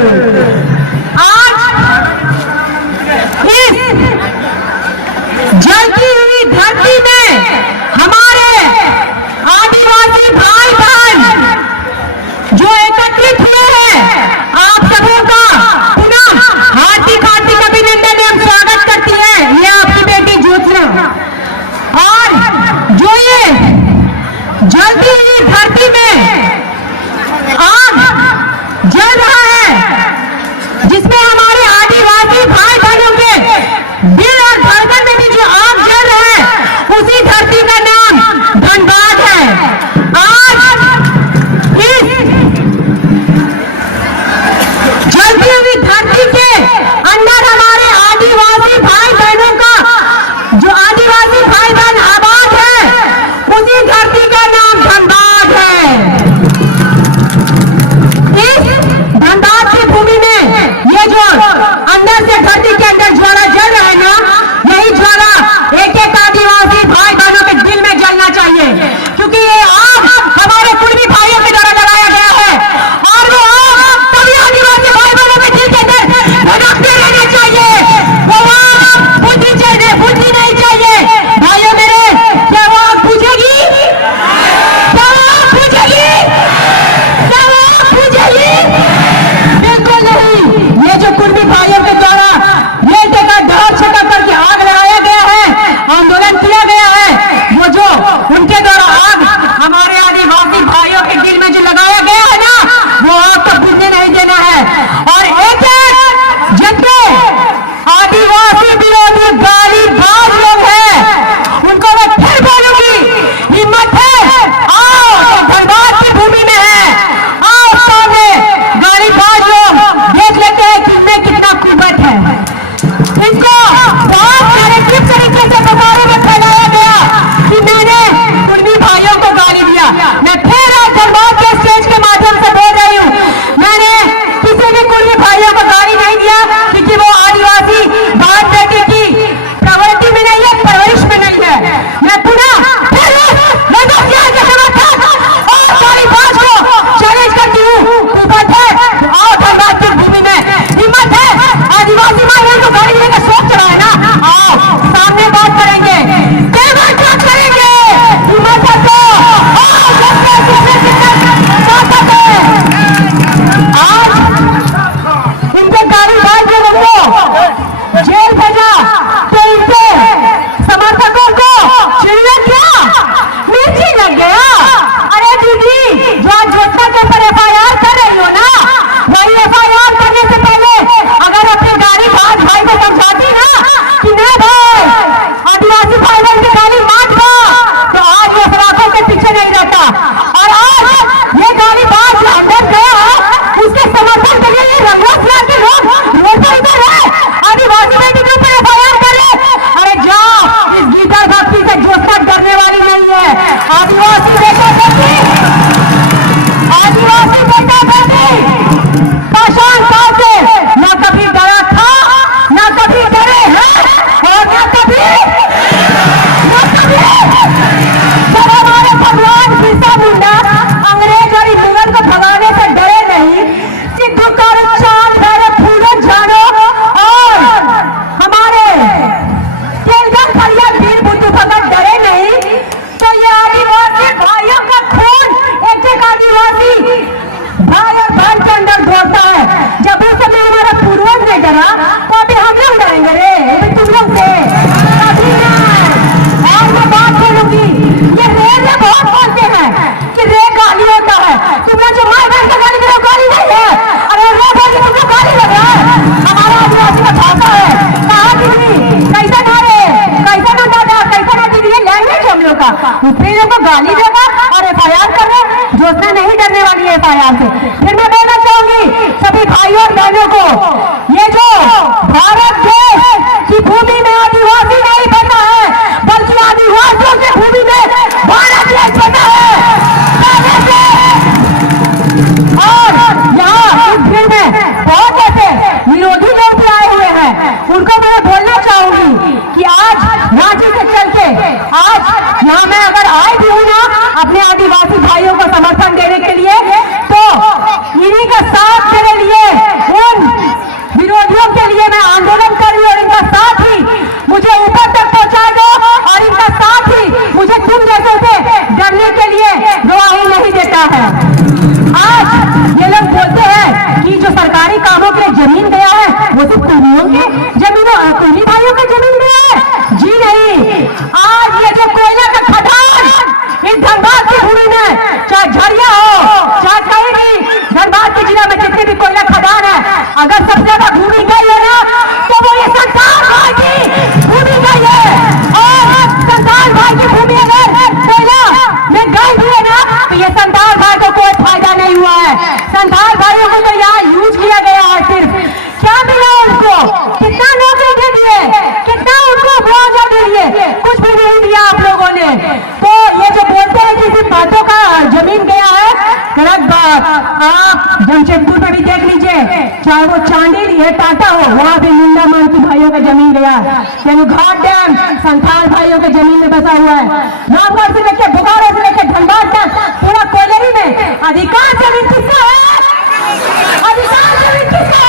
आज इस जलती हुई धरती में हमारे आदिवासी भाई बहन जो एकत्रित हुए हैं, आप सबों का पुनः हार्दिक हार्दिक अभिनंदन एवं स्वागत करती है। ये आपकी बेटी ज्योत्सना। और जो ये जलती हुई धरती में आग जल रहा है, जिसमें हमारे आदिवासी भाई बहनों के दिल और धड़कन में भी जो आग जल रहा है, उसी धरती का नाम धनबाद है। आज इस जलती हुई धरती के अंदर हमारे आदिवासी भाई बहनों का, जो आदिवासी भाई बहन आबाद है, उसी धरती का नाम धनबाद है। इस धनबाद की भूमि में ये जो अंदर से धरती के अंदर ज्वाला जल रहा है ना, यही ज्वाला एक एक आदिवासी भाई बहनों के दिल में जलना चाहिए, क्योंकि ये आग हमारे पूर्वी भाइयों के द्वारा जलाया गया है। और वो आग सभी आदिवासी भाई बहनों के दिल के अंदर भड़कते रहना चाहिए। वो आग बुझनी नहीं चाहिए। भाइयों मेरे, क्या वो आग बुझेगी? क्या वो आग बुझेगी? क्या वो आग बुझेगी? बिल्कुल नहीं। ये जो कुर्मी भाइयों के द्वारा ये जगह ढाल छटा करके आग लगाया गया है, आंदोलन किया गया है, वो जो उनके द्वारा आग हमारे आदिवासी भाइयों के दिल में जो लगाया गया है ना, वो आग को बुझने नहीं देना है। और एक जितने आदिवासी विरोधी गालीबाज लोग हैं, उनको मैं फिर बोलूंगी, हिम्मत है, आओ तो धनबाद की भूमि में है, आओ सामने गालीबाज लोग देख लेते हैं कि इनमें कितना कुबत है। इनको बहुत नैरेटिव तरीके से बबारों में फैलाया गया कि मैंने कुर्मी भाइयों को गाली दिया। मैं फिर आज धनबाद के स्टेज के माध्यम से बोल रही हूँ, मैंने किसी भी कुर्मी भाइयों को गाली नहीं दिया, क्योंकि वो आदिवासी बात बेटी की प्रवृत्ति में नहीं है, परवरिश में नहीं है। मैं पुनः फिर के समर्थन और गालीबाज को चैलेंज करती हूँ। कुबत है तो आओ धनबाद की भूमि में, हिम्मत है, आदिवासी भाइयों को गाली देने का शौक चढ़ा है ना, आओ सामने बात करेंगे, बात करेंगे, हिम्मत है तो आज इनके गालीबाज लोगों को जेल भेजा तो इनके समर्थकों को चिल्ला क्या मिर्ची लग गया। अरे दीदी, जो आज ज्योत्सना के ऊपर FIR कर रही हो ना, वही FIR करने से पहले अगर अपने गालीबाज भाई को समझाती ना कि नहीं भाई, आदिवासी भाई बहन की गाली मात दो, तो आज वो सराखों के पीछे नहीं रहता। और आज ये गालीबाज जो अंदर गया, उसके समर्थन के लिए रंगों के लोग रोड पर इधर है, आदिवासी बेटी के ऊपर FIR करे। अरे जाओ, इस गीता भक्ति से ज्योत्सना डरने वाली नहीं है। आदिवासी बेटा बेटी, आदिवासी बेटा बेटी पाषाण काल से न कभी डरा था, न कभी डरे हैं, और न कभी जब हमारे भगवान बिरसा मुंडा अंग्रेज और मुगल को भगाने से डरे नहीं, सिद्धू चांद मेरे फूलन झाड़ो और हमारे तेलगन फरिया वीर बुद्धू भगत डरे नहीं, तो ये आदिवासी भाइयों का खून एक एक आदिवासी भाई और बहन के अंदर दौड़ता है। जब उस समय हमारा पूर्वज नहीं डरा, तो अभी हम लोग डरेंगे रे, अभी तुम लोग से अभी नहीं। और मैं बात बोलूंगी, ये रे से बहुत बोलते हैं कि रे गाली होता है, तुमने जो माँ बहन का गाली करो, गाली नहीं है। अरे रे बोल के तुमको गाली लग रहा है, हमारा आदिवासी का भाषा है। कहा दीदी कैसा ना रे, कैसा ना दादा, कैसा ना दीदी, ये लैंग्वेज हम लोग का, दूसरे लोग को गाली देगा और FIR कर रहे। ज्योत्सना नहीं डरने वाली है FIR से। फिर मैं बोलना चाहूंगी सभी भाइयों और बहनों को, ये जो भारत देश की भूमि में आदिवासी नहीं बना है, बल्कि आदिवासियों की भूमि में भारत देश बना है। और यहाँ इस भीड़ में बहुत ऐसे विरोधी लोग भी आए हुए हैं, उनको मैं बोलना चाहूंगी कि आज रांची से चल के आज यहाँ मैं अगर आई भी हूँ ना अपने आदिवासी भाइयों को समर्थन देने के लिए, तो इन्हीं का साथ मेरे लिए गया है। आज ये लोग बोलते हैं कि जो सरकारी कामों के लिए जमीन गया है वो सिर्फ कुलियों के जमीनों कुली भाइयों के जमीन गया है। जी नहीं, आज ये जो कोयला का खदान इस धनबाद की भूमि में, चाहे झरिया हो चाहे कहीं भी धनबाद के जिला में जितने भी कोयला खदान है, अगर सबसे ज्यादा भूमि गई है ना तो वो ये संतान भाई की भूमि गई है। और संतान भाई की भूमि अगर कोयला में गई भी है ना तो ये संतान भाई को कोई फायदा नहीं हुआ है। संतान भाइयों को तो यहाँ यूज किया गया है। सिर्फ क्या मिला उनको? कितना नौकरी दे दिए, कितना उनको मुआवजा दे दिए? कुछ भी नहीं दिया आप लोगों ने। तो ये जो बोलते हैं कि सिर्फ बातों का जमीन गया है, गलत बात। आप जमशेदपुर में भी देख लीजिए, चाहे वो चांदी लिए टाटा हो, वहां भी मुंडा मान की भाइयों का जमीन गया है। यानी घाट डैम संथाल भाइयों के जमीन में बसा हुआ है। रामगढ़ से लेकर बोकारो से लेकर धनबाद तक पूरा कोयलेरी में अधिकांश जमीन किसका है? अधिकांश जमीन किसका है?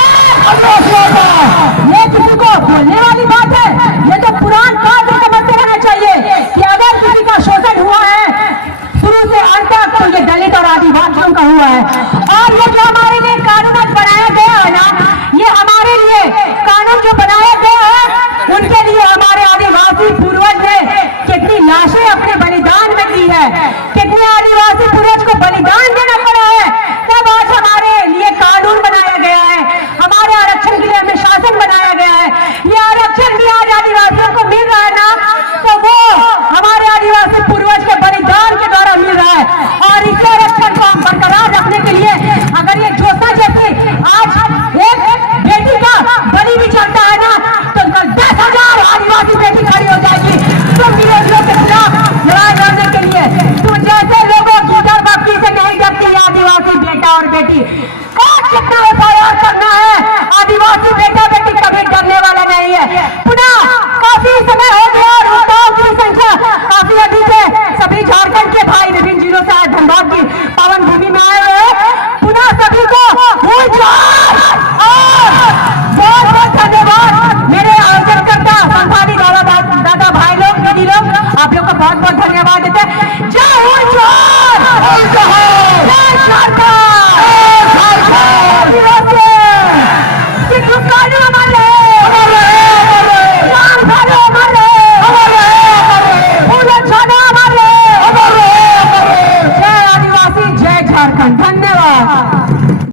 ये किसी को बोलने वाली बात है? ये तो पुरान काल से समझते रहना चाहिए कि अगर किसी का शोषण हुआ है शुरू से अंत तक तो ये दलित और आदिवासियों का हुआ है। और ये जो हमारे लिए कानून बनाया गया है ना, ये हमारे लिए कानून जो बनाया गया है उनके लिए हमारे आदिवासी पूर्वज ने कितनी लाशें अपने बलिदान में दी है, कितने आदिवासी पूर्वज को बलिदान देना पड़ा है, तब आज हमारे लिए कानून बनाया गया है, हमारे आरक्षण के लिए हमें शासन बनाया गया है। ये आरक्षण भी आज आदिवासियों को मिल रहा है ना, तो वो हमारे आदिवासी पूर्वज के बलिदान के द्वारा मिल रहा है। और इस आरक्षण को हम बरकरार रखने के लिए अगर ये जोशा जैसे आज एक बेटी का बलि भी चलता है ना तो 10,000 आदिवासी बेटी खड़ी हो जाएगी तुम विरोधियों के खिलाफ लड़ाई लड़ने के लिए। तुम जैसे लोगों की डर भक्ति से नहीं डरती आदिवासी बेटा और बेटी। कौन कितना एफआईआर करना है, आदिवासी बेटा बेटी कभी डरने वाला नहीं है। पुनः काफी समय हो गया और वक्ताओं की संख्या काफी अधिक है। सभी झारखंड के भाई विभिन्न जिलों से आज धनबाद की पावन भूमि में आए हुए हैं